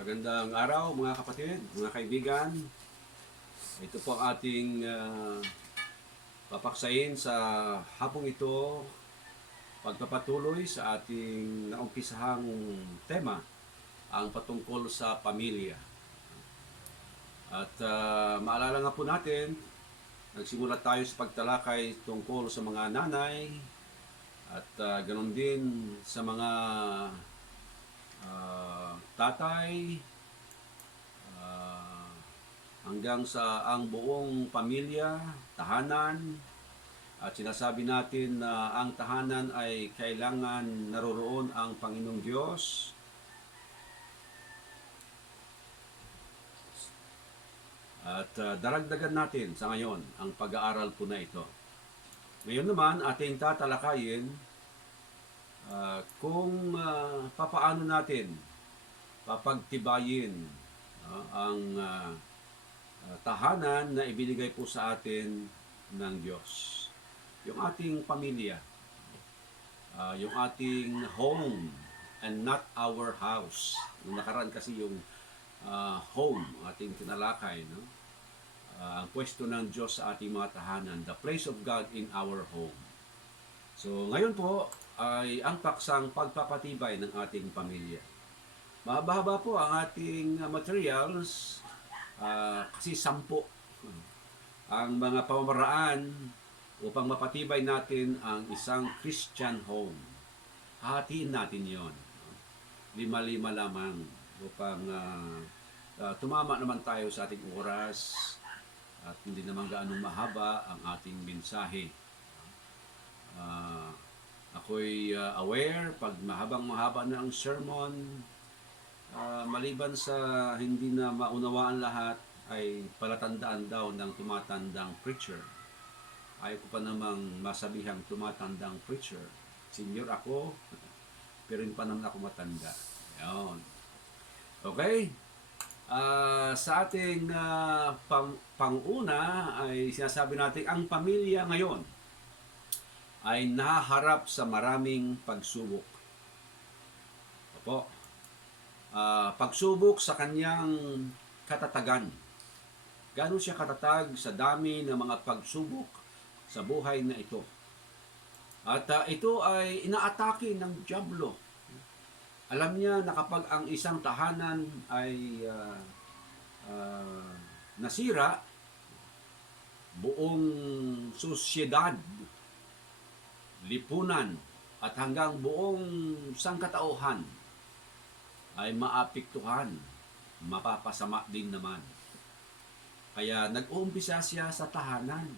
Magandang araw mga kapatid, mga kaibigan. Ito po ang ating papaksain sa hapong ito, pagpapatuloy sa ating naumpisahang tema, ang patungkol sa pamilya. At maalala nga po natin, nagsimula tayo sa pagtalakay tungkol sa mga nanay at ganon din sa mga tatay, hanggang sa ang buong pamilya, tahanan, at sinasabi natin na ang tahanan ay kailangan naroroon ang Panginoong Diyos. At daragdagan natin sa ngayon ang pag-aaral po na ito. Ngayon naman ating tatalakayin kung papaano natin papagtibayin ang tahanan na ibinigay po sa atin ng Diyos. Yung ating pamilya, yung ating home and not our house. Nung nakaraan kasi yung home, ating tinalakay, no? Ang pwesto ng Diyos sa ating mga tahanan, the place of God in our home. So ngayon po ay ang paksang pagpapatibay ng ating pamilya. Mahaba po ang ating materials, kasi 10 ang mga pamamaraan upang mapatibay natin ang isang Christian home. Hatiin natin yon. 5 lamang upang tumama naman tayo sa ating oras at hindi naman gaano mahaba ang ating mensahe. Ako'y aware pag mahaba na ang sermon, maliban sa hindi na maunawaan lahat, ay palatandaan daw ng tumatandang preacher. Ayaw ko pa namang masabihang tumatandang preacher. Senior ako, pero hindi pa naman ako matanda. Yan. Okay? Sa ating panguna ay sinasabi natin ang pamilya ngayon ay nahaharap sa maraming pagsubok. Opo. Pagsubok sa kanyang katatagan. Gaano siya katatag sa dami ng mga pagsubok sa buhay na ito. At ito ay inaatake ng dyablo. Alam niya na kapag ang isang tahanan ay nasira, buong sosyedad, lipunan, at hanggang buong sangkatauhan ay maapektuhan, mapapasama din naman. Kaya nag-uumpisa siya sa tahanan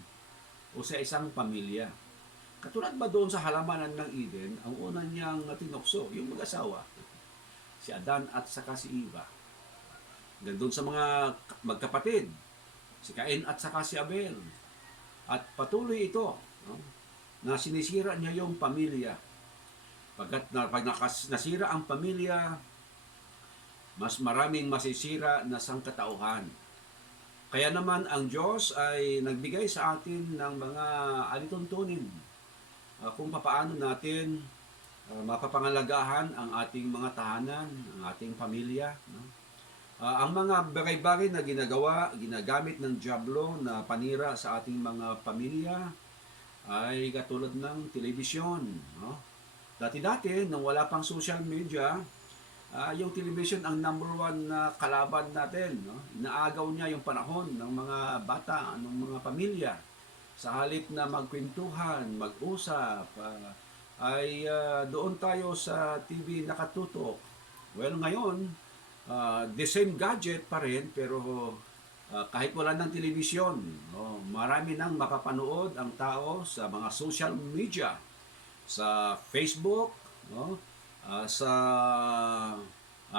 o sa isang pamilya. Katulad ba doon sa halamanan ng Eden, ang una niyang tinukso, yung mag-asawa, si Adan at saka si Eva. Doon sa mga magkapatid, si Cain at saka si Abel. At patuloy ito, no, na sinisira niya yung pamilya. Pag nasira ang pamilya, mas maraming masisira na sangkatauhan. Kaya naman ang Diyos ay nagbigay sa atin ng mga alituntunin kung papaano natin mapapangalagahan ang ating mga tahanan, ang ating pamilya. No? Ang mga bagay-bagay na ginagamit ng dyablo na panira sa ating mga pamilya ay katulad ng telebisyon. No? Dati-dati, nung wala pang social media, yung television ang number 1 na kalaban natin. No? Inaagaw niya yung panahon ng mga bata, ng mga pamilya. Sa halip na magkwentuhan, mag-usap, ay doon tayo sa TV nakatutok. Well, ngayon, the same gadget pa rin, pero kahit wala ng television, no? Marami nang mapapanood ang tao sa mga social media, sa Facebook, no? Sa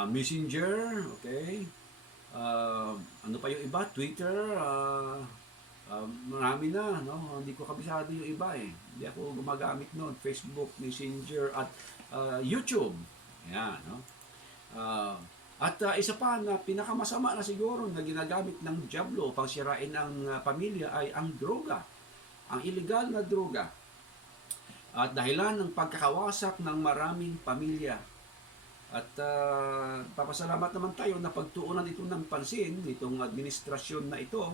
Messenger, okay? Ano pa yung iba? Twitter, marami na, no? Hindi ko kabisado yung iba eh. Hindi ako gumagamit noon. Facebook, Messenger, at YouTube. Yan, no? At isa pa na pinakamasama na siguro na ginagamit ng dyablo upang sirain ang pamilya ay ang droga. Ang illegal na droga. At dahilan ng pagkakawasak ng maraming pamilya. At papasalamat naman tayo na pagtuunan ito ng pansin, itong administrasyon na ito,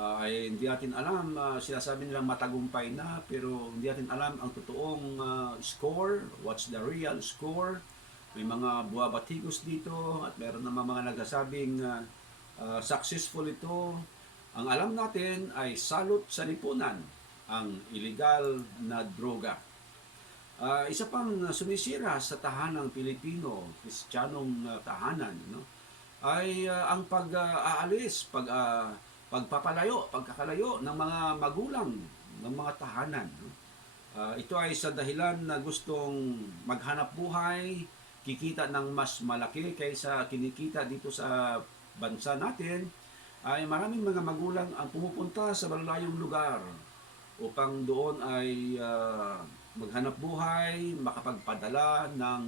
ay hindi natin alam, sinasabi nilang matagumpay na, pero hindi natin alam ang totoong score, what's the real score. May mga buwabatikos dito at meron naman mga nagsasabing successful ito. Ang alam natin ay salot sa lipunan ang illegal na droga. Isa pang sumisira sa tahanang Pilipino, Kristiyanong tahanan, no? Ay ang pag-aalis, pagkakalayo ng mga magulang ng mga tahanan. No? Ito ay sa dahilan na gustong maghanap buhay, kikita ng mas malaki kaysa kinikita dito sa bansa natin, ay maraming mga magulang ang pumupunta sa malalayong lugar upang doon ay maghanap buhay, makapagpadala ng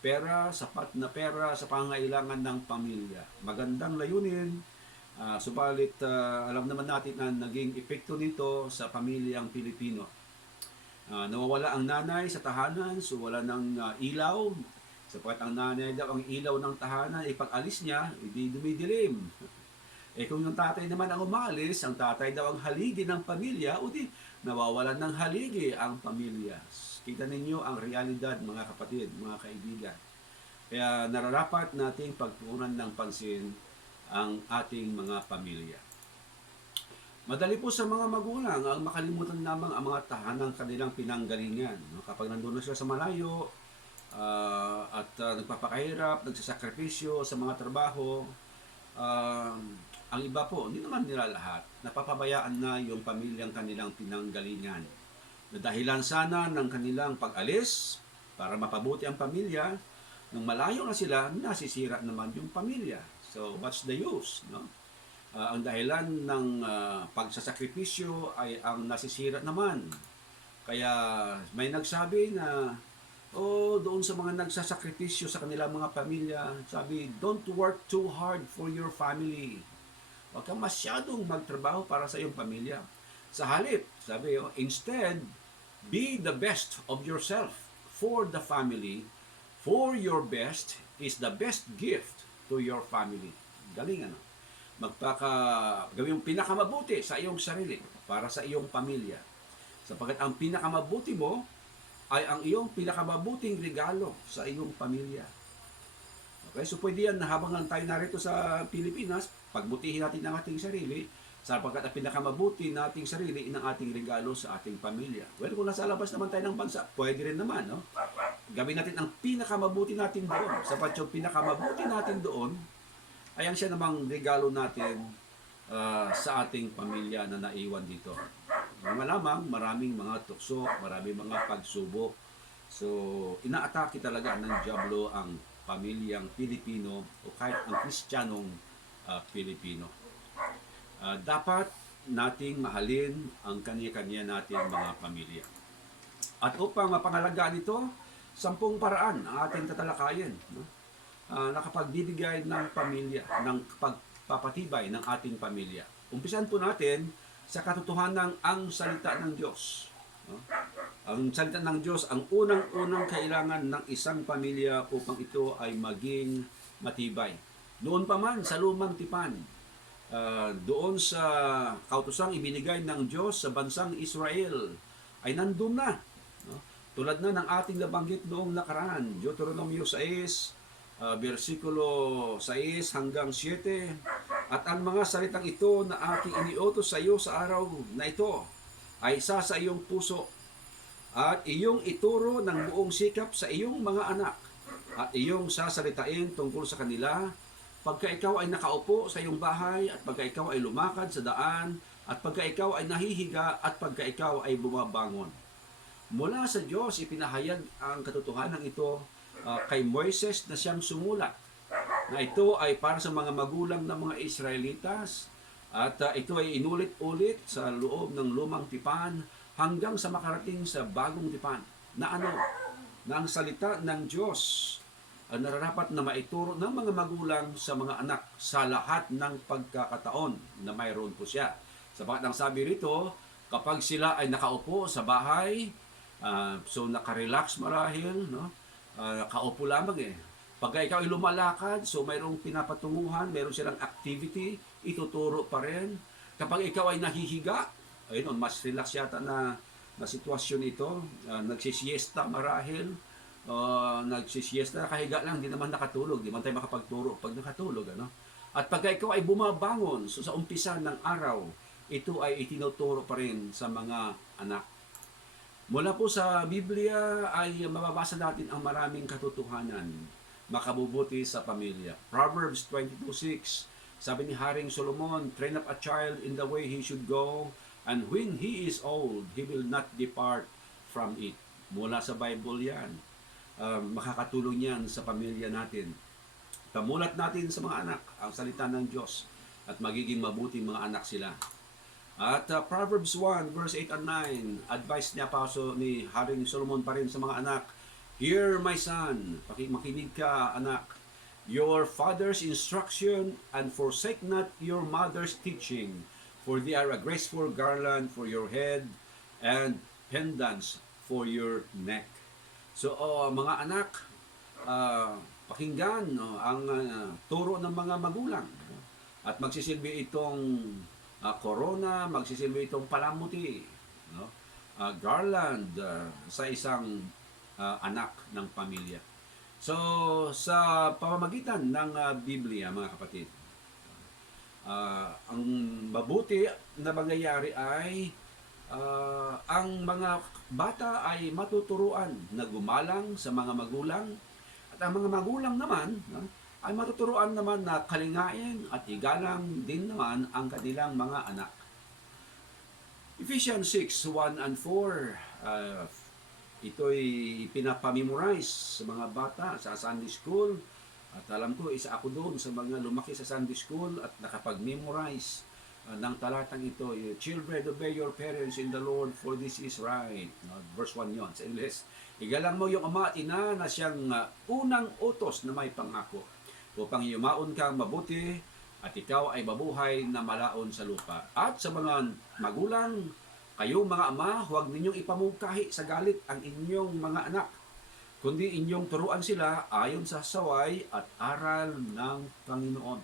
pera, sapat na pera sa pangangailangan ng pamilya. Magandang layunin, subalit alam naman natin na naging epekto nito sa pamilyang Pilipino. Nawawala ang nanay sa tahanan, so wala ng ilaw, sapagkat ang nanay daw ang ilaw ng tahanan, pag-alis niya, hindi dumidilim. Kung yung tatay naman ang umalis, ang tatay daw ang haligi ng pamilya, o di nawawalan ng haligi ang pamilya. Kita ninyo ang realidad, mga kapatid, mga kaibigan. Kaya nararapat nating pagtuunan ng pansin ang ating mga pamilya. Madali po sa mga magulang ang makalimutan lamang ang mga tahanang kanilang pinanggalingan. Kapag nandun na sila sa malayo at nagpapakahirap, nagsasakripisyo sa mga trabaho, ang iba po, hindi naman nila lahat, napapabayaan na yung pamilyang kanilang pinanggalingan. Na dahilan sana ng kanilang pag-alis para mapabuti ang pamilya, nung malayo na sila, nasisira naman yung pamilya. So, what's the use? No? Ang dahilan ng pagsasakripisyo ay ang nasisira naman. Kaya may nagsabi na, doon sa mga nagsasakripisyo sa kanilang mga pamilya, sabi, don't work too hard for your family. Huwag kang masyadong magtrabaho para sa iyong pamilya. Sa halip, sabi, instead, be the best of yourself for the family, for your best is the best gift to your family. Galing ano? Gawin yung pinakamabuti sa iyong sarili para sa iyong pamilya. Sapagkat ang pinakamabuti mo ay ang iyong pinakamabuting regalo sa iyong pamilya. Okay, so pwede yan na habang tayo narito sa Pilipinas, pagbutihin natin ang ating sarili, sapagkat ang pinakamabuti nating sarili ng ating regalo sa ating pamilya. Well, kung nasa labas naman tayo ng bansa, pwede rin naman, no? Gawin natin ang pinakamabuti natin doon. Sapagkat yung pinakamabuti natin doon, ayan siya namang regalo natin sa ating pamilya na naiwan dito. Malamang maraming mga tukso, maraming mga pagsubok. So, inaatake talaga ng diablo ang pamilyang Pilipino o kahit ang Kristiyanong Pilipino. Dapat nating mahalin ang kanya-kanya nating mga pamilya. At upang mapangalagaan ito, 10 paraan ang ating tatalakayin. No? Nakapagbibigay ng pamilya, ng pagpapatibay ng ating pamilya. Umpisan po natin sa katotohanan ang salita ng Diyos. No? Ang salita ng Diyos, ang unang-unang kailangan ng isang pamilya upang ito ay maging matibay. Noon pa man sa lumang tipan, doon sa kautosang ibinigay ng Diyos sa bansang Israel, ay nandun na. No? Tulad na ng ating nabanggit noong nakaraan, Deuteronomio 6, versikulo 6 hanggang 7, at ang mga salitang ito na aking iniutos sa iyo sa araw na ito ay isa sa iyong puso at iyong ituro ng buong sikap sa iyong mga anak at iyong sasalitain tungkol sa kanila pagka ikaw ay nakaupo sa iyong bahay at pagka ikaw ay lumakad sa daan at pagka ikaw ay nahihiga at pagka ikaw ay bumabangon. Mula sa Diyos ipinahayag ang katotohanan ito kay Moises na siyang sumulat na ito ay para sa mga magulang ng mga Israelitas at ito ay inulit-ulit sa loob ng lumang tipan hanggang sa makarating sa bagong tipan na na ang salita ng Diyos nararapat na maituro ng mga magulang sa mga anak sa lahat ng pagkakataon na mayroon po siya. Sapagat ang sabi rito, kapag sila ay nakaupo sa bahay, so nakarelax marahil, no? Kaupo lamang eh. Pagka ikaw ay lumalakad, so mayroong pinapatunguhan, mayroong silang activity, ituturo pa rin. Kapag ikaw ay nahihiga, ayun, mas relax yata na sitwasyon ito. Nagsisiesta marahil, nagsisiesta, nakahiga lang, di naman nakatulog, di man tayo makapagturo pag nakatulog. Ano? At pagka ikaw ay bumabangon, so sa umpisa ng araw, ito ay itinuturo pa rin sa mga anak. Mula po sa Biblia ay mababasa natin ang maraming katotohanan makabubuti sa pamilya. Proverbs 22:6, sabi ni Haring Solomon, train up a child in the way he should go, and when he is old, he will not depart from it. Mula sa Bible yan. Makakatulong yan sa pamilya natin. Pamulat natin sa mga anak ang salita ng Diyos at magiging mabuting mga anak sila. At Proverbs 1 verse 8 and 9, advice niya pa ni Haring Solomon pa rin sa mga anak, hear my son, makinig ka anak, your father's instruction and forsake not your mother's teaching, for they are a graceful garland for your head and pendants for your neck. So mga anak, pakinggan ang turo ng mga magulang at magsisilbi itong corona, magsisilbi itong palamuti, no? Garland sa isang anak ng pamilya. So, sa pamamagitan ng Biblia, mga kapatid, ang mabuti na mangyayari ay ang mga bata ay matuturuan na gumalang sa mga magulang at ang mga magulang naman ay matuturuan naman na kalingain at igalang din naman ang kanilang mga anak. Ephesians 6:1 and 4, ito'y pinapamemorize sa mga bata sa Sunday School. At alam ko, isa ako doon sa mga lumaki sa Sunday School at nakapag-memorize ng talatang ito. Children, obey your parents in the Lord, for this is right. Verse 1 yon sa English. Igalang mo yung ama at ina na siyang unang utos na may pangako, upang yumaon kang mabuti at ikaw ay mabuhay na malaon sa lupa. At sa mga magulang, kayong mga ama, huwag ninyong ipamungkahi sa galit ang inyong mga anak, kundi inyong turuan sila ayon sa saway at aral ng Panginoon.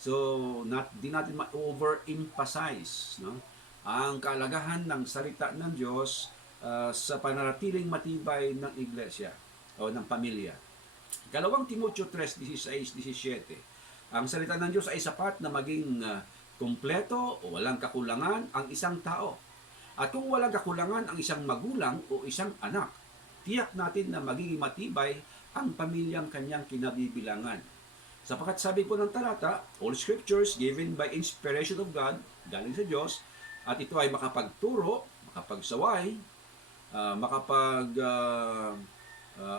So, di natin ma-overemphasize, no, ang kahalagahan ng salita ng Diyos sa pananatiling matibay ng iglesia o ng pamilya. 2 Timoteo 3:16-17, ang salita ng Diyos ay sapat na maging kumpleto o walang kakulangan ang isang tao. At kung walang kakulangan ang isang magulang o isang anak, tiyak natin na magiging matibay ang pamilyang kanyang kinabibilangan. Sapagkat sabi po ng talata, all scriptures given by inspiration of God, galing sa Diyos, at ito ay makapagturo, makapagsaway,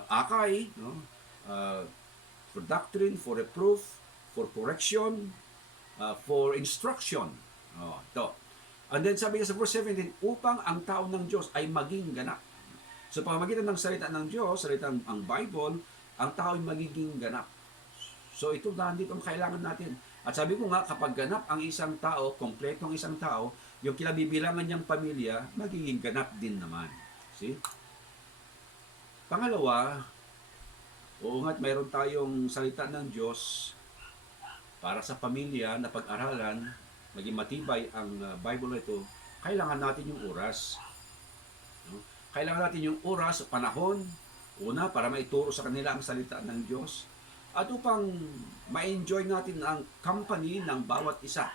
akay, no? For doctrine, for reproof, for correction, for instruction. Ito. And then sabi niya sa verse 17, upang ang tao ng Diyos ay maging ganap. Sa pamamagitan ng salita ng Diyos, salita ang Bible, ang tao ay magiging ganap. So ito nandito ang kailangan natin. At sabi ko nga, kapag ganap ang isang tao, kompleto ang isang tao, yung kinabibilangan niyang pamilya, magiging ganap din naman. See? Pangalawa, oo nga't mayroon tayong salita ng Diyos para sa pamilya na pag-aralan, maging matibay ang Bible ito, kailangan natin yung oras. No? Kailangan natin yung oras, panahon, una, para maituro sa kanila ang salita ng Diyos, at upang ma-enjoy natin ang company ng bawat isa.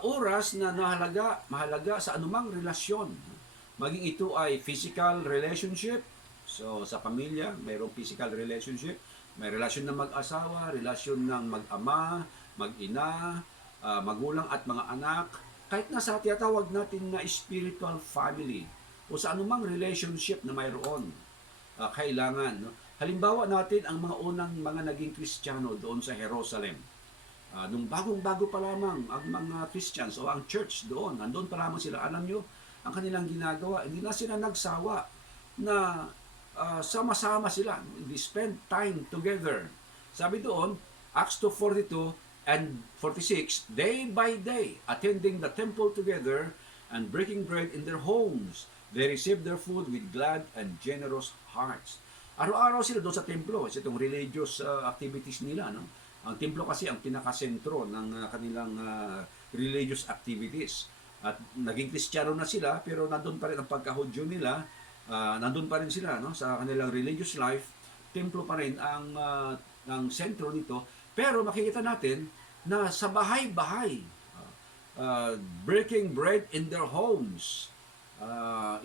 Oras na mahalaga sa anumang relasyon. Maging ito ay physical relationship, so sa pamilya, mayroong physical relationship, may relasyon ng mag-asawa, relasyon ng mag-ama, mag-ina, magulang at mga anak, kahit na sa tinatawag natin na spiritual family, o sa anumang relationship na mayroon, kailangan. No? Halimbawa natin ang mga unang mga naging Kristiyano doon sa Jerusalem. Nung bagong-bago pa lamang ang mga Christians o ang church doon, nandun pa lamang sila. Alam nyo, ang kanilang ginagawa, hindi na sila nagsawa na sama-sama sila. They spend time together. Sabi doon, Acts 2:42 and 46, day by day, attending the temple together and breaking bread in their homes, they received their food with glad and generous hearts. Araw-araw sila doon sa templo, sa itong religious activities nila. No? Ang templo kasi ang pinakasentro ng kanilang religious activities. At naging Kristiyano na sila, pero nandun pa rin ang pagka-Hudyo nila, nandun pa rin sila no? Sa kanilang religious life, templo pa rin ang sentro nito. Pero makikita natin na sa bahay-bahay, breaking bread in their homes.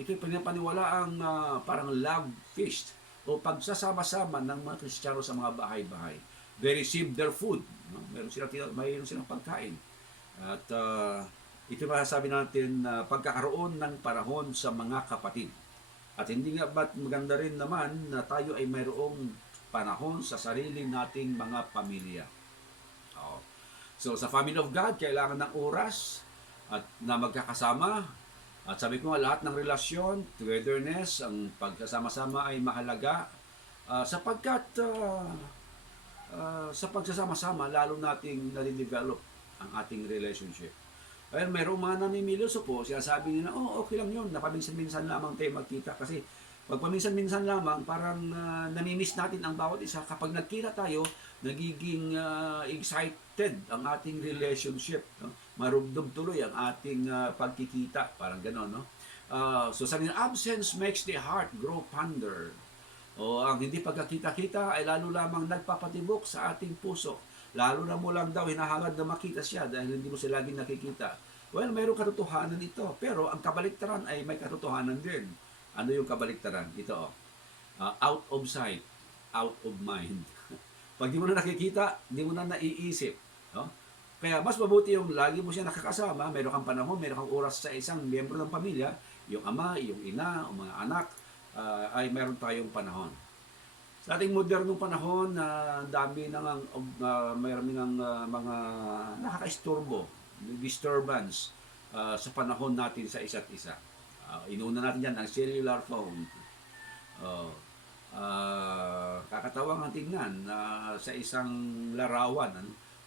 Ito'y pinapaniwala ang parang love feast o pagsasama-sama ng mga Kristiyano sa mga bahay-bahay. They receive their food. No? Mayroon silang pagkain. At ito masasabi natin na pagkakaroon ng panahon sa mga kapatid. At hindi nga ba't maganda rin naman na tayo ay mayroong panahon sa sarili nating mga pamilya. So sa family of God, kailangan ng oras at na magkakasama. At sabi ko nga, lahat ng relasyon, togetherness, ang pagsasama-sama ay mahalaga sapagkat sa pagsasama-sama, lalo nating nade-develop ang ating relationship. Kaya mayroong mga namimiloso po, sinasabi nila, okay lang yun, napaminsan-minsan lamang tayo magkita. Kasi pag paminsan-minsan lamang, parang namimiss natin ang bawat isa. Kapag nagkita tayo, nagiging excited ang ating relationship. No? Marugdog tuloy ang ating pagkikita. Parang gano'n, no? So sabi nila, absence makes the heart grow fonder. O ang hindi pagkakita-kita ay lalo lamang nagpapatibok sa ating puso. Lalo na mo lang daw hinahangad na makita siya dahil hindi mo siya laging nakikita. Well, mayroong katotohanan ito. Pero ang kabaliktaran ay may katotohanan din. Ano yung kabaliktaran? Ito, out of sight, out of mind. Pag di mo na nakikita, di mo na naiisip. No? Kaya mas mabuti yung lagi mo siya nakakasama, mayroon kang panahon, mayroon kang oras sa isang miyembro ng pamilya, yung ama, yung ina, o mga anak, ay mayroon tayong panahon. Sa ating modernong panahon, dami nang mayroon ng mga nakakaisturbo, disturbance sa panahon natin sa isa't isa. Inuuna natin yan ang cellular phone. Kakatawang ang tingnan sa isang larawan.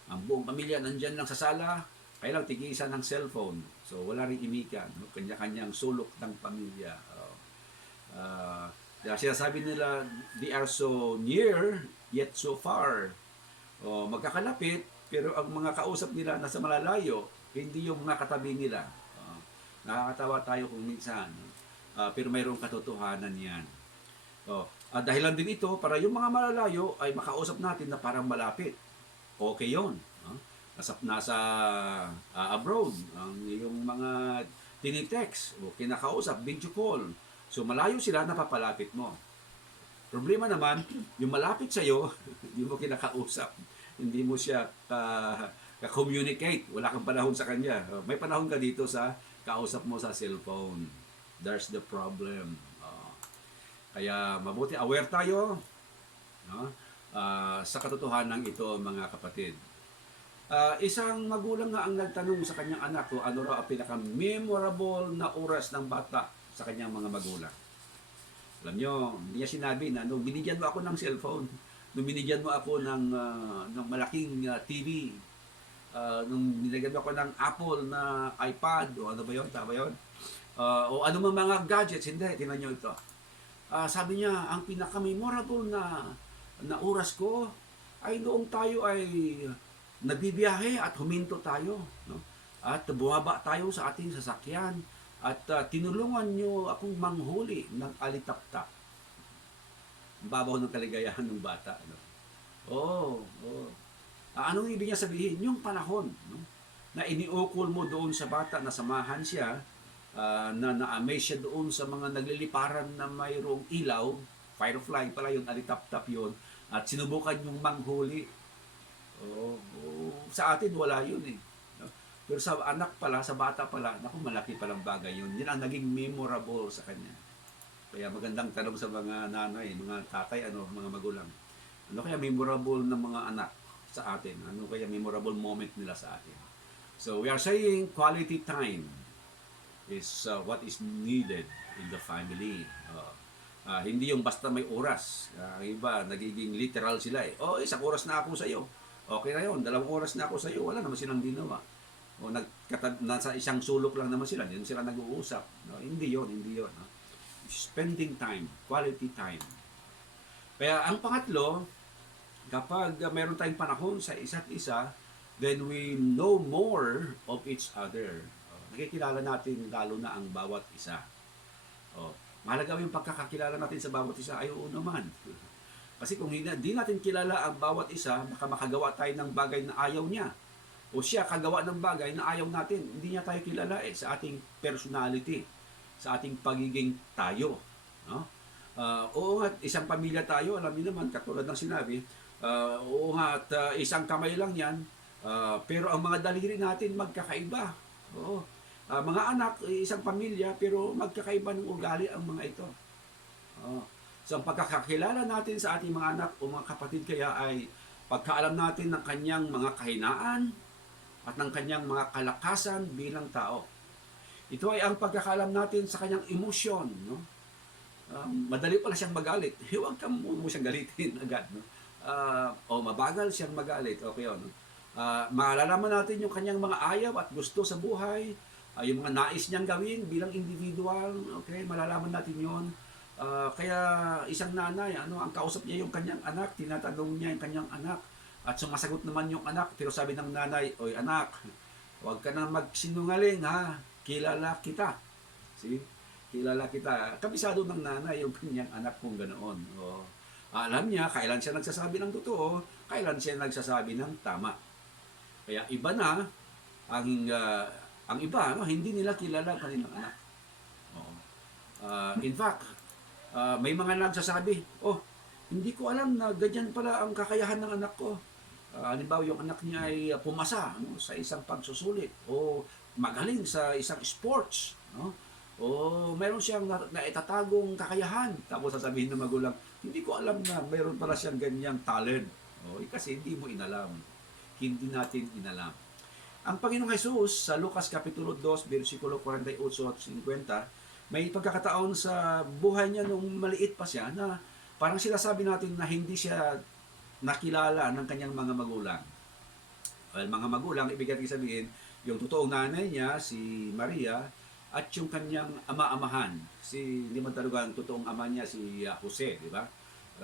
Ang buong pamilya nandyan lang sa sala, kailang tigisan ng cellphone. So wala rin imikan, no? Kanya-kanyang sulok ng pamilya. Kaya sinasabi nila, they are so near, yet so far. Magkakalapit, pero ang mga kausap nila nasa malalayo, hindi yung mga katabi nila. Nakakatawa tayo kung minsan. Pero mayroong katotohanan yan. Dahilan din ito, para yung mga malalayo ay makausap natin na parang malapit. Okay yun. Nasa abroad, yung mga tinitext o kinakausap, video call. So malayo sila, napapalapit mo. Problema naman, yung malapit sa'yo, hindi mo kinakausap. Hindi mo siya ka-communicate. Wala kang panahon sa kanya. May panahon ka dito sa kausap mo sa cellphone. There's the problem. Kaya mabuti, aware tayo, no? Sa katotohanan ito, mga kapatid. Isang magulang nga ang nagtanong sa kanyang anak ko, ano raw ang pinaka-memorable na oras ng bata sa kanyang mga magulang. Alam nyo, hindi niya sinabi na nung binigyan mo ako ng cellphone, nung binigyan mo ako ng malaking TV, nung binigyan mo ako ng Apple na iPad, o ano ba yun, tama yun? O ano mga gadgets, hindi, tingnan nyo ito. Sabi niya, ang pinaka-memorable na oras ko ay noong tayo ay nagbibiyahe at huminto tayo, no? At bumaba tayo sa ating sasakyan at tinulungan nyo akong manghuli ng alitaptap. Ang babaw ng kaligayahan ng bata. No? Anong ibig niya sabihin? Yung panahon, no? Na iniukol mo doon sa bata na samahan siya, na na-amaze siya doon sa mga nagliliparan na mayroong ilaw, firefly pala yun, alitaptap yun, at sinubukan yung manghuli. Sa atin wala yun eh. Pero sa anak pala, sa bata pala, naku, malaki palang bagay yun. Yun ang naging memorable sa kanya. Kaya magandang tanong sa mga nanay, mga tatay, mga magulang. Ano kaya memorable ng mga anak sa atin? Ano kaya memorable moment nila sa atin? So we are saying quality time is what is needed in the family. Hindi yung basta may oras. Ang iba, nagiging literal sila eh. Isang oras na ako sa iyo. Okay na yun, 2 oras na ako sa iyo. Wala naman silang ginawa. Nasa isang sulok lang naman sila. Hindi sila nag-uusap. No? Hindi yun. No? Spending time, quality time. Kaya ang pangatlo, kapag meron tayong panahon sa isa't isa, then we know more of each other. Nakikilala natin lalo na ang bawat isa. Mahalaga yung pagkakakilala natin sa bawat isa. Ay, oo naman. Kasi kung hindi natin kilala ang bawat isa, baka makagawa tayo ng bagay na ayaw niya. O siya kagawa ng bagay na ayaw natin. Hindi niya tayo kilala sa ating personality, sa ating pagiging tayo. No? Oo nga, isang pamilya tayo, alam niyo naman, katulad ng sinabi, oo nga, at isang kamay lang yan, pero ang mga daliri natin magkakaiba. Oo. Mga anak, isang pamilya, pero magkakaiba ng ugali ang mga ito. So, ang pagkakakilala natin sa ating mga anak o mga kapatid kaya ay pagkaalam natin ng kanyang mga kahinaan at ng kanyang mga kalakasan bilang tao. Ito ay ang pagkakaalam natin sa kanyang emosyon. No? Madali pala siyang magalit. Huwag ka mo siyang galitin agad. No? O mabagal siyang magalit. Okay yun. No? Malalaman natin yung kanyang mga ayaw at gusto sa buhay, yung mga nais niyang gawin bilang individual. Okay, malalaman natin yon. Kaya isang nanay, ang kausap niya yung kanyang anak, tinatanong niya yung kanyang anak, at sumasagot naman yung anak, pero sabi ng nanay, oy anak, huwag ka na magsinungaling ha, kilala kita. See? Kilala kita. Kabisado ng nanay yung kanyang anak kung ganoon. Alam niya kailan siya nagsasabi ng totoo, kailan siya nagsasabi ng tama. Kaya iba na ang iba, hindi nila kilala ang kanilang anak. In fact, may mga nagsasabi, hindi ko alam na ganyan pala ang kakayahan ng anak ko. Halimbawa, yung anak niya ay pumasa sa isang pagsusulit o magaling sa isang sports. O mayroon siyang naitatagong kakayahan. Tapos sasabihin ng magulang, hindi ko alam na mayroon pala siyang ganyang talent. Kasi hindi mo inalam. Hindi natin inalam. Ang Panginoong Jesus sa Lucas Kapitulo 2, versikulo 48 at 50, may pagkakataon sa buhay niya nung maliit pa siya na parang sinasabi natin na hindi siya nakilala ng kanyang mga magulang. Well, mga magulang, ibig sabihin, yung totoong nanay niya, si Maria, at yung kanyang ama-amahan, hindi man talaga ang totoong ama niya, si Jose, di ba?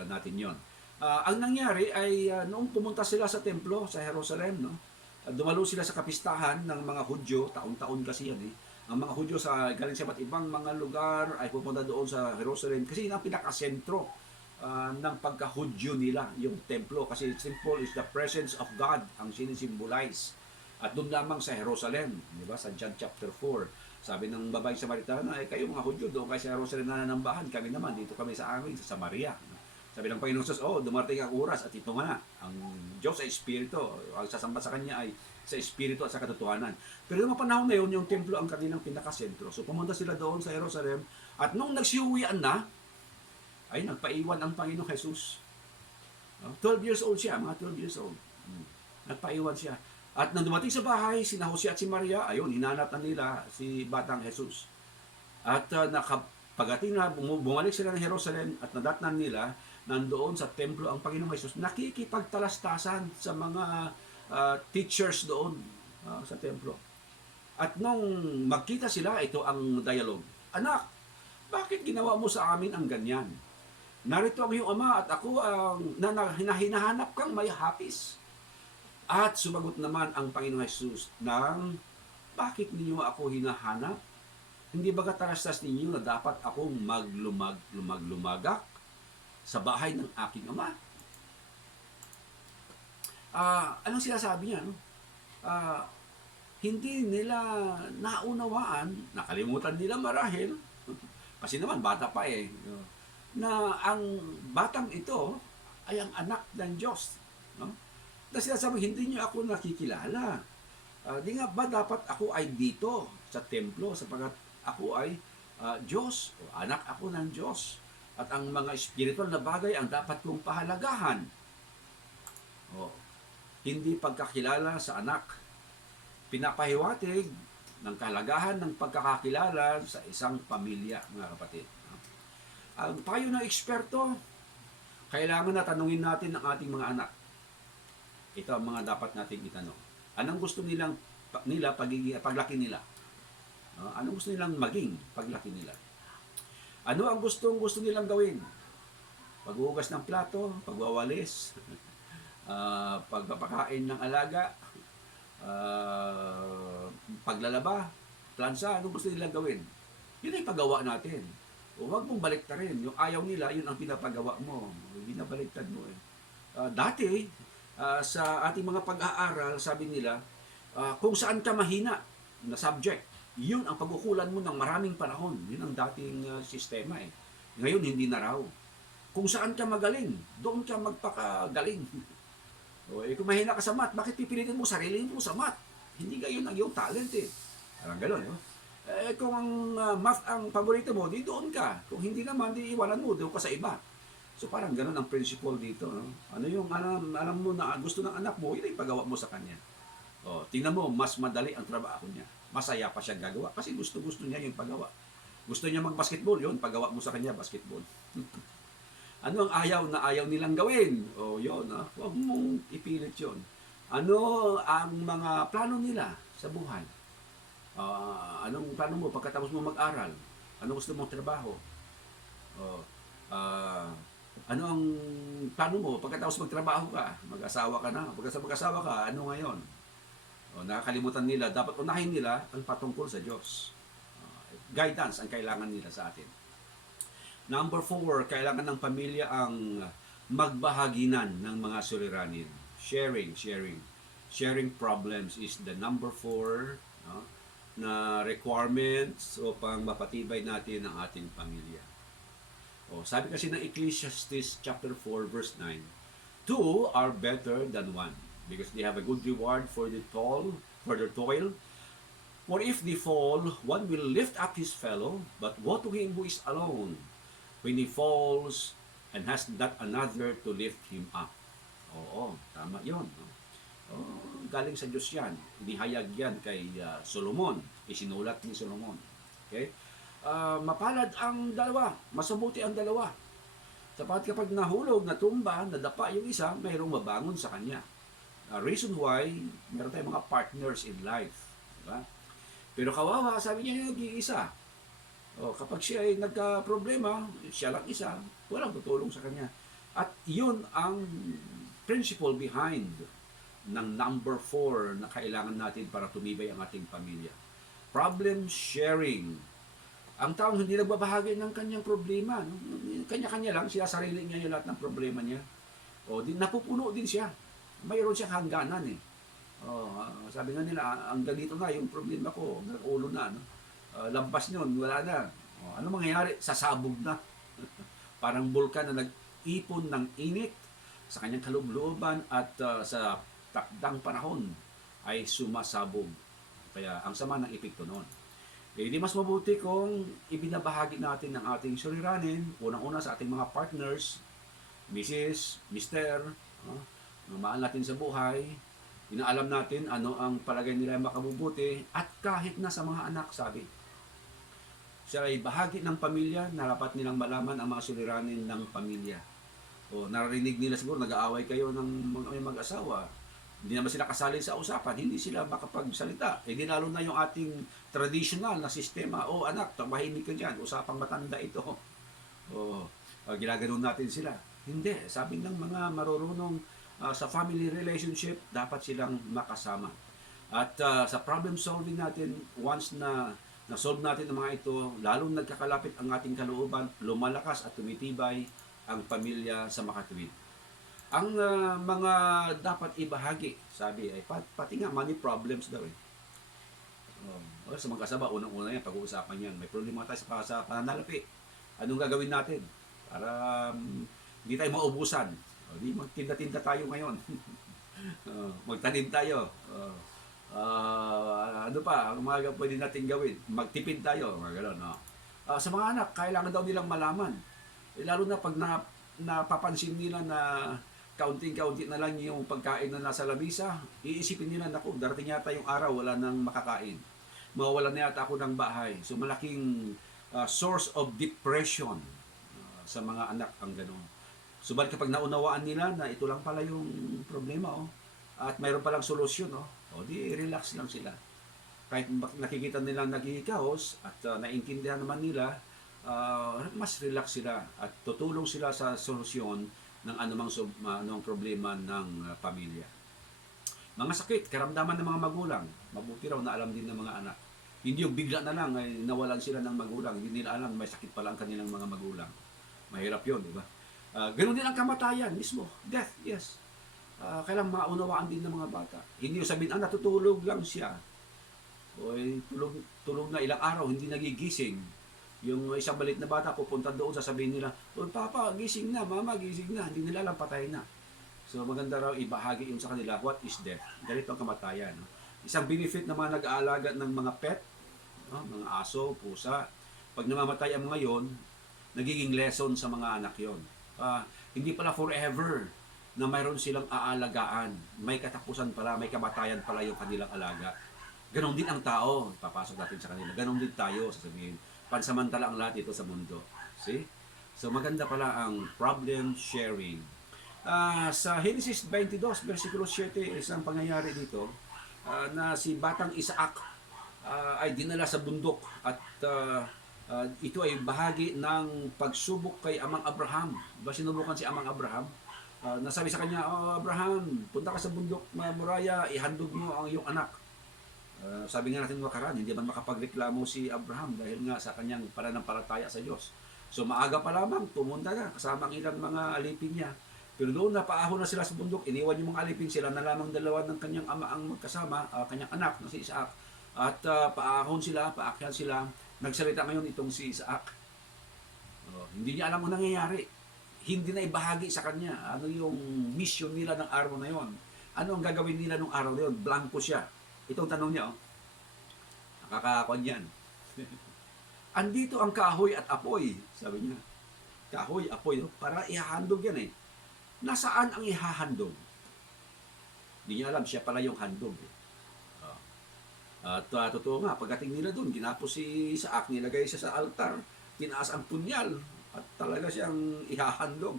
Natin yon. Ang nangyari ay noong pumunta sila sa templo sa Jerusalem, no? Dumalo sila sa kapistahan ng mga Hudyo, taon-taon kasi yan Ang mga Hudyo galing sa iba't ibang mga lugar ay pupunta doon sa Jerusalem kasi yun ang pinakasentro ng pagka-Hudyo nila, yung templo. Kasi temple is the presence of God ang sinisimbolize. At doon lamang sa Jerusalem, di ba? Sa John chapter 4. Sabi ng babaeng Samaritana, kayo mga Hudyo, doon kayo sa Jerusalem nananambahan. Kami naman, dito kami sa amin, sa Samaria. Sabi ng Panginoon Jesus, dumating ang oras at ito nga na. Ang Diyos ay Espiritu. Ang sasamba sa Kanya ay sa Espiritu at sa katotohanan. Pero noong panahon na yun, yung templo ang kanilang pinakasentro. So pumunta sila doon sa Jerusalem at nung nagsiuwian na, ay nagpaiwan ang Panginoong Jesus. 12 years old siya, mga 12 years old. Nagpaiwan siya. At nang dumating sa bahay, sina Jose at si Maria, ayun, hinanap na nila si Batang Jesus. At pagating na, bumalik sila ng Jerusalem at nadatnan nila, nandoon sa templo ang Panginoong Jesus, nakikipagtalastasan sa mga teachers doon sa templo. At nung magkita sila, ito ang dialogue. Anak, bakit ginawa mo sa amin ang ganyan? Narito ang iyong ama at ako ang hinahanap kang may hapis. At sumagot naman ang Panginoong Jesus ng, bakit ninyo ako hinahanap? Hindi ba katalastas ninyo na dapat akong lumagak sa bahay ng aking ama? Anong sinasabi niya? No? Hindi nila naunawaan, nakalimutan nila marahil, kasi naman bata pa na ang batang ito ay ang anak ng Diyos. No? Dahil sinasabi, hindi niyo ako nakikilala. Di nga ba dapat ako ay dito sa templo sapagkat ako ay Diyos, o anak ako ng Diyos. At ang mga espiritual na bagay ang dapat kong pahalagahan. Hindi pagkakilala sa anak. Pinapahiwatig ng kahalagahan ng pagkakakilala sa isang pamilya, mga kapatid. Ang payo ng eksperto, kailangan na tanungin natin ang ating mga anak. Ito ang mga dapat nating itanong. Anong gusto nila paglaki nila? Anong gusto nilang maging paglaki nila? Ano ang gusto nilang gawin? Paghuhugas ng plato, pagwawalis, pagpapakain ng alaga, paglalaba, plansa, ano gusto nila gawin? Yun ay paggawa natin. O huwag mong baliktarin. Yung ayaw nila, yun ang pinapagawa mo. Binabaliktad mo eh. Dati, sa ating mga pag-aaral, sabi nila, kung saan ka mahina na subject, yun ang pagkukulan mo ng maraming panahon. Yun ang dating sistema eh. Ngayon, hindi na raw. Kung saan ka magaling, doon ka magpakagaling. O, kung mahina ka sa math, bakit pipilitin mo sarili mo sa math? Hindi gayon ang iyong talent eh. Parang gano'n, no? Kung ang math ang paborito mo, di doon ka. Kung hindi naman, di iwanan mo, doon ka sa iba. So parang gano'n ang principle dito. No? Ano yung alam mo na gusto ng anak mo, yun ay pagawa mo sa kanya. O, tingnan mo, mas madali ang trabaho niya. Masaya pa siya gagawa kasi gusto-gusto niya yung pagawa. Gusto niya mag-basketball, yun, pagawa mo sa kanya, basketball. Ano ang ayaw nilang gawin? O yun, huwag mong ipilit yun. Ano ang mga plano nila sa buhay? Anong plano mo pagkatapos mo mag-aral? Ano gusto mong trabaho? Ano ang plano mo pagkatapos magtrabaho ka? Mag-asawa ka na. Pagkatapos mag-asawa ka, ano ngayon? Nakakalimutan nila. Dapat unahin nila ang patungkol sa Diyos. Guidance ang kailangan nila sa atin. Number 4, kailangan ng pamilya ang magbahaginan ng mga suliranin. Sharing problems is the number 4 na requirements upang mapatibay natin ang ating pamilya. Sabi kasi ng Ecclesiastes chapter 4 verse 9, 2 are better than 1 because they have a good reward for their toil. For if they fall, one will lift up his fellow, but woe to him who is alone when he falls and has not another to lift him up. Oo, tama yun. Galing sa Diyos yan. Inihayag yan kay Solomon. Isinulat ni Solomon. Okay? Mapalad ang dalawa. Masabuti ang dalawa. Sapat kapag nahulog, natumba, nadapa yung isa, mayroong mabangon sa kanya. Reason why, meron tayong mga partners in life. Diba? Pero kawawa, sabi niya, nag-iisa. Kapag siya ay nagka-problema, siya lang isa, walang tutulong sa kanya. At yun ang principle behind ng number 4 na kailangan natin para tumibay ang ating pamilya. Problem sharing. Ang taong hindi nagbabahagi ng kanyang problema, kanya-kanya lang, siya sarili niya yung lahat ng problema niya. Napupuno din siya. Mayroon siyang hangganan eh. Sabi nga nila, ang ganito na yung problema ko, hanggang ulo na. No? Lampas nun, wala na. Ano mangyayari? Sasabog na. Parang bulkan na nag-ipon ng init sa kanyang kaloob-looban at sa takdang panahon ay sumasabog. Kaya ang sama ng epekto noon. Hindi mas mabuti kung ibinabahagi natin ng ating suliranin, unang-una sa ating mga partners, Mrs., Mr., mahal natin sa buhay, inaalam natin ano ang palagay nila makabubuti, at kahit na sa mga anak, sabi. Sila ay bahagi ng pamilya, narapat nilang malaman ang mga suliranin ng pamilya. Narinig nila siguro, nag-aaway kayo ng mga mag-asawa. Hindi naman sila kasali sa usapan, hindi sila makapagsalita. Di lalo na yung ating traditional na sistema, anak, tumahimik ka dyan, usapang matanda ito. Ginaganon natin sila. Hindi, sabi ng mga marurunong sa family relationship, dapat silang makasama. At sa problem solving natin, once na na-solve natin ang mga ito, lalong nagkakalapit ang ating kalooban, lumalakas at tumitibay ang pamilya sa makatuwid. Ang mga dapat ibahagi, sabi, ay pati nga money problems daw eh. Sa mga kasaba, unang-una yan, pag-uusapan yan. May problema tayo sa pananalapi. Anong gagawin natin para hindi tayo maubusan? Hindi magtinda-tinda tayo ngayon. Magtanim tayo. Ano pa, ang mga pwede natin gawin? Magtipid tayo. Sa mga anak, kailangan daw nilang malaman. Lalo na pag napapansin nila na kaunting-kaunti na lang yung pagkain na nasa lamisa, iisipin nila, naku, darating yata yung araw, wala nang makakain. Mawawalan na yata ako ng bahay. So malaking source of depression sa mga anak ang gano'n. Subalit kapag naunawaan nila na ito lang pala yung problema, at mayroon palang solusyon, di relax lang sila. Kahit nakikita nilang nagkikahos at naiintindihan naman nila mas relax sila at tutulong sila sa solusyon ng anumang problema ng pamilya. Mga sakit, karamdaman ng mga magulang, mabuti raw na alam din ng mga anak. Hindi yung bigla na lang ay nawalan sila ng magulang, hindi nila alam may sakit pala ang kanilang mga magulang. Mahirap yun, di ba? Ganun din ang kamatayan mismo, death, yes. Kailangan maunawaan din ng mga bata. Hindi yung sabihin, natutulog lang siya. O tulog na ilang araw, hindi nagigising. Yung isang balit na bata pupunta doon, sasabihin nila, "Oh, Papa, gising na, Mama, gising na." Hindi nila alam, patay na. So maganda raw ibahagi yung sa kanila, what is death? Ganito ang kamatayan. No? Isang benefit na mga nag-aalaga ng mga pet, no? Mga aso, pusa. Pag namamatay ang mga yon, nagiging lesson sa mga anak yon. Hindi pala forever na mayroon silang aalagaan. May katapusan pala, may kamatayan pala yung kanilang alaga. Ganon din ang tao. Papasok natin sa kanila. Ganon din tayo, sasabihin. Pansamantala ang lahat ito sa mundo. See? So maganda pala ang problem sharing. Sa Genesis 22, versikulo 7, isang pangyayari dito na si Batang Isaac ay dinala sa bundok at ito ay bahagi ng pagsubok kay Amang Abraham. Diba sinubukan si Amang Abraham? Nasabi sa kanya, Abraham, punta ka sa bundok Moriah, ihandog mo ang iyong anak. Sabi nga natin makaraan, hindi man makapagreklamo si Abraham dahil nga sa kanyang pananampalataya sa Diyos. So maaga pa lamang, pumunta na kasama ang ilang mga alipin niya. Pero doon napaahon na sila sa bundok, iniwan yung mga alipin sila na lamang dalawa ng kanyang ama ang magkasama, kanyang anak na si Isaac. At paahon sila, paakyan sila. Nagsalita ngayon itong si Isaac. Hindi niya alam ang nangyayari. Hindi na ibahagi sa kanya ano yung mission nila ng araw na yon. Ano ang gagawin nila ng araw na yon? Blanco siya. Itong tanong niya, nakakakon yan. Andito ang kahoy at apoy, sabi niya. Kahoy, apoy, para ihahandog yan eh. Nasaan ang ihahandog? Hindi niya alam, siya pala yung handog. At totoo nga, pagdating nila doon, ginapos si Isaac, nilagay siya sa altar, tinaas ang punyal, at talaga siyang ihahandog.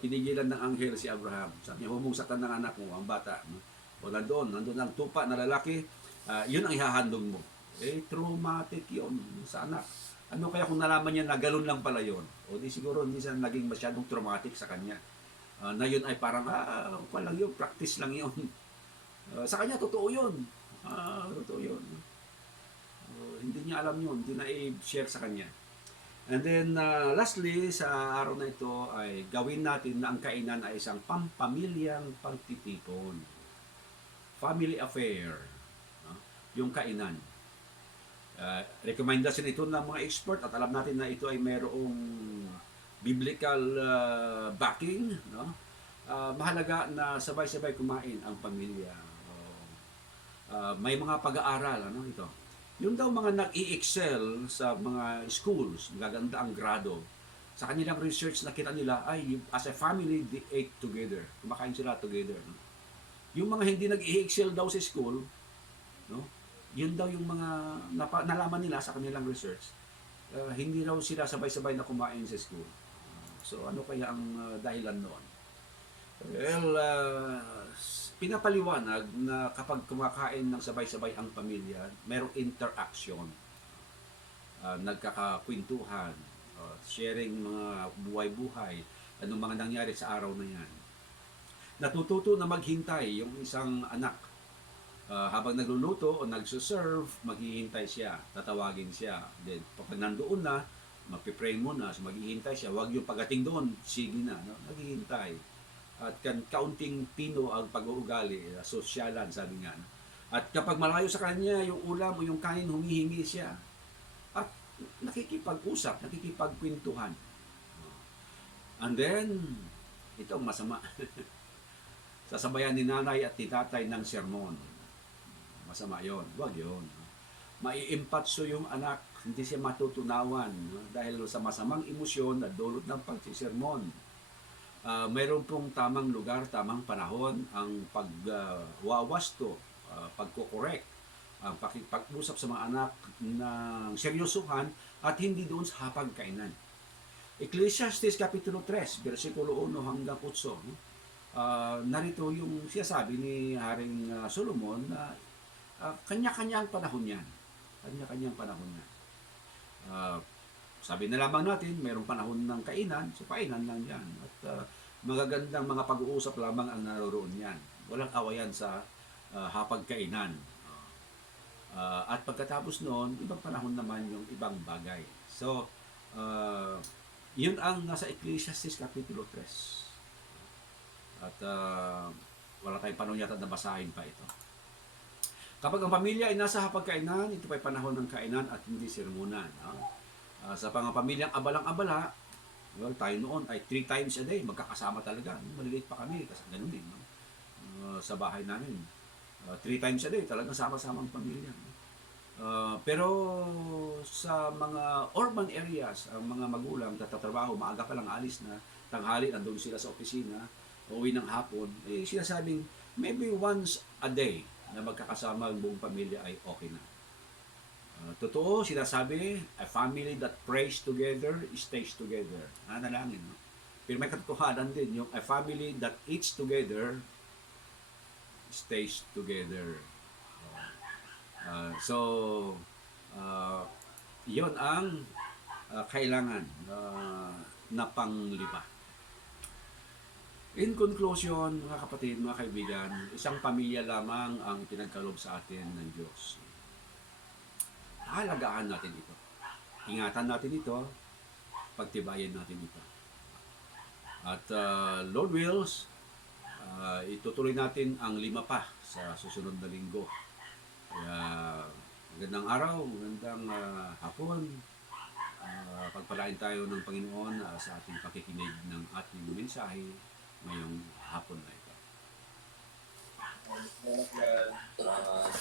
Pinigilan ng anghel si Abraham. Sabi niya, humungsakan ng anak mo, ang bata. Nandun ang tupa na lalaki, yun ang ihahandog mo. Traumatic yun sa anak. Ano kaya kung nalaman niya na galon lang pala yun? O di siguro hindi siya naging masyadong traumatic sa kanya. Na yun ay parang, walang yun, practice lang yun. Sa kanya, totoo yun. Totoo yun. Hindi niya alam yun, hindi na i-share sa kanya. And then, lastly, sa araw na ito ay gawin natin na ang kainan ay isang pampamilyang pagtitipon. Family affair. Yung kainan. Recommendation ito ng mga expert at alam natin na ito ay mayroong biblical backing. Mahalaga na sabay-sabay kumain ang pamilya. May mga pag-aaral. Ito? Yung daw mga nag-i-excel sa mga schools, magaganda ang grado, sa kanilang research nakita nila ay as a family they ate together. Kumakain sila together. No? Yung mga hindi nag-i-excel daw sa school, no? Yun daw yung mga nalaman nila sa kanilang research. Hindi raw sila sabay-sabay na kumain sa school. So ano kaya ang dahilan noon? Well, pinapaliwanag na kapag kumakain ng sabay-sabay ang pamilya, merong interaction, nagkakakwentuhan, sharing mga buhay-buhay, anong mga nangyari sa araw na yan. Natututo na maghintay yung isang anak. Habang nagluluto o nagsuserve, maghihintay siya, tatawagin siya. Then, pag nandoon na, magpipray muna, so maghihintay siya. Huwag yung pagdating doon, sige na, no? Maghihintay. At kaunting Pino ang pag-uugali, sosyalan, sabi nga. At kapag malayo sa kanya, yung ulam o yung kanin, humihingi siya. At nakikipag-usap, nakikipagkwentuhan. And then, ito ang masama. Sasabayan ni nanay at ni tatay ng sermon. Masama yon, wag yon. Maiimpatso yung anak, hindi siya matutunawan dahil sa masamang emosyon na dulot ng pagsisermon. Mayroon pong tamang lugar, tamang panahon ang pagwawasto, pagkokorek, ang pag-usap sa mga anak ng seryosuhan at hindi doon sa hapagkainan. Ecclesiastes Kapitulo 3, versikulo 1 hanggang 8, narito yung sinasabi ni Haring Solomon na kanya-kanyang panahon yan. Kanya-kanyang panahon yan. Sabi na lamang natin, mayroong panahon ng kainan, so kainan lang yan. At magagandang mga pag-uusap lamang ang naroroon yan. Walang awayan sa hapagkainan. At pagkatapos noon, ibang panahon naman yung ibang bagay. So, yun ang nasa Ecclesiastes Kapitulo 3. At wala tayong panahon yata na basahin pa ito. Kapag ang pamilya ay nasa hapagkainan, ito pa'y panahon ng kainan at hindi sermonan. Sa pamamilyang abalang-abala, well, tayo noon ay 3 times a day, magkakasama talaga. Maliliit pa kami, kasi ganun din. No? Sa bahay namin, 3 times a day, talagang sama-sama ang pamilya. Pero sa mga urban areas, ang mga magulang nagtatrabaho, maaga pa lang alis na, tanghali, nandun sila sa opisina, uwi ng hapon, sinasabing maybe once a day na magkakasama ang buong pamilya ay okay na. Totoo, sinasabi, a family that prays together stays together. Nanalangin, no? Pero may katotohanan din, yung a family that eats together stays together. So, yun ang kailangan na panglima. In conclusion, mga kapatid, mga kaibigan, isang pamilya lamang ang pinagkaloob sa atin ng Diyos. Halagaan natin ito. Ingatan natin ito. Pagtibayan natin ito. At Lord wills, itutuloy natin ang 5 pa sa susunod na linggo. Kaya magandang araw, magandang hapon. Pagpalain tayo ng Panginoon sa ating pakikinig ng ating mensahe ngayong hapon na ito. Salamat.